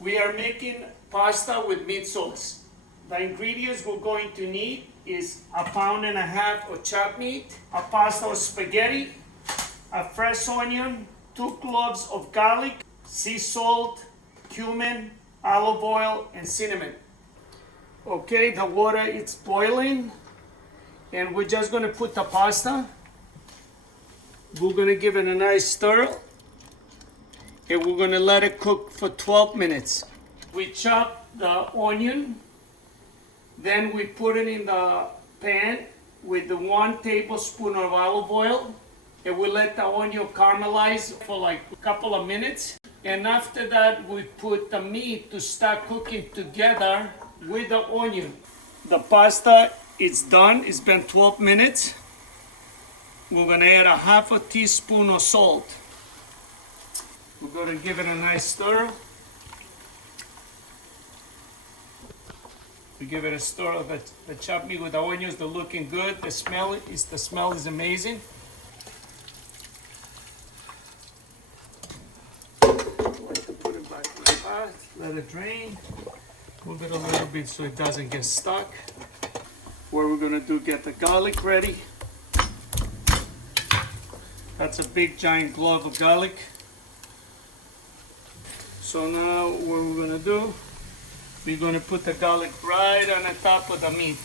We are making pasta with meat sauce. The ingredients we're going to need is 1.5 pounds of chopped meat, a pasta of spaghetti, a fresh onion, 2 cloves of garlic, sea salt, cumin, olive oil, and cinnamon. Okay, the water is boiling, and we're just gonna put the pasta. We're gonna give it a nice stir, and we're gonna let it cook for 12 minutes. We chop the onion, then we put it in the pan with the 1 tablespoon of olive oil, and we let the onion caramelize for like a couple of minutes. And after that, we put the meat to start cooking together with the onion. The pasta is done. It's been 12 minutes. We're gonna add a 1/2 teaspoon of salt. We're gonna give it a nice stir. We give it a stir of the chopped meat with the onions. They're looking good. The smell is amazing. Put it back in the pot. Let it drain. Move it a little bit so it doesn't get stuck. What we're gonna do, get the garlic ready. That's a big giant clove of garlic. So now what we're gonna do, we're gonna put the garlic right on the top of the meat.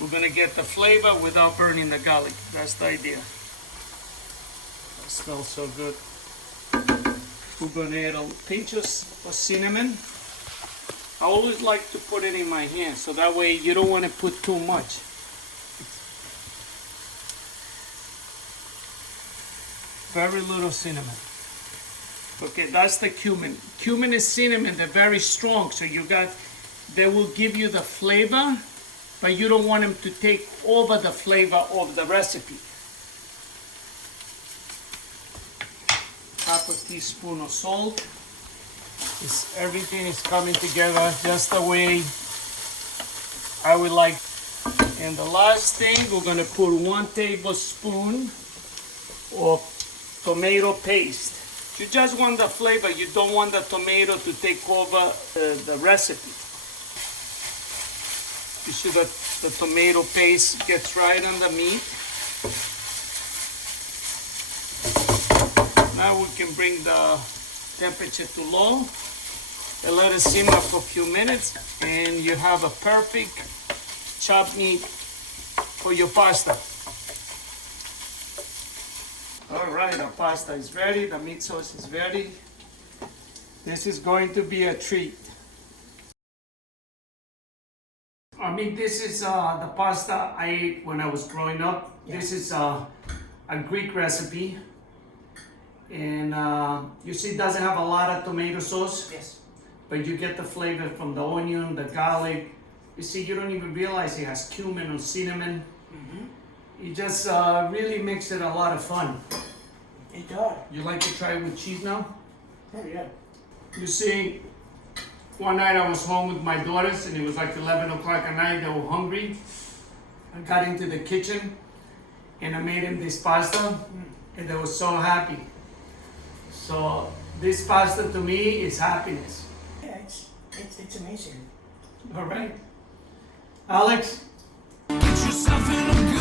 We're gonna get the flavor without burning the garlic. That's the idea. That smells so good. We're gonna add a pinch of cinnamon. I always like to put it in my hand, so that way you don't want to put too much. Very little cinnamon. Okay, that's the cumin. Cumin and cinnamon, they're very strong, so they will give you the flavor, but you don't want them to take over the flavor of the recipe. 1/2 teaspoon of salt. Everything is coming together just the way I would like. And the last thing, we're gonna put 1 tablespoon of tomato paste. You just want the flavor. You don't want the tomato to take over the recipe. You see that the tomato paste gets right on the meat. Now we can bring the temperature to low and let it simmer for a few minutes, and you have a perfect chopped meat for your pasta. All right, our pasta is ready. The meat sauce is ready. This is going to be a treat. I mean, this is the pasta I ate when I was growing up. Yeah. This is a Greek recipe. And you see it doesn't have a lot of tomato sauce. Yes. But you get the flavor from the onion, the garlic. You see, you don't even realize it has cumin or cinnamon. Mm-hmm. It just really makes it a lot of fun. It does. You like to try it with cheese now? Oh, yeah. You see, one night I was home with my daughters and it was like 11 o'clock at night. They were hungry. I got into the kitchen and I made them this pasta and they were so happy. So this pasta to me is happiness. Yeah, it's amazing. All right. Alex? Get yourself in a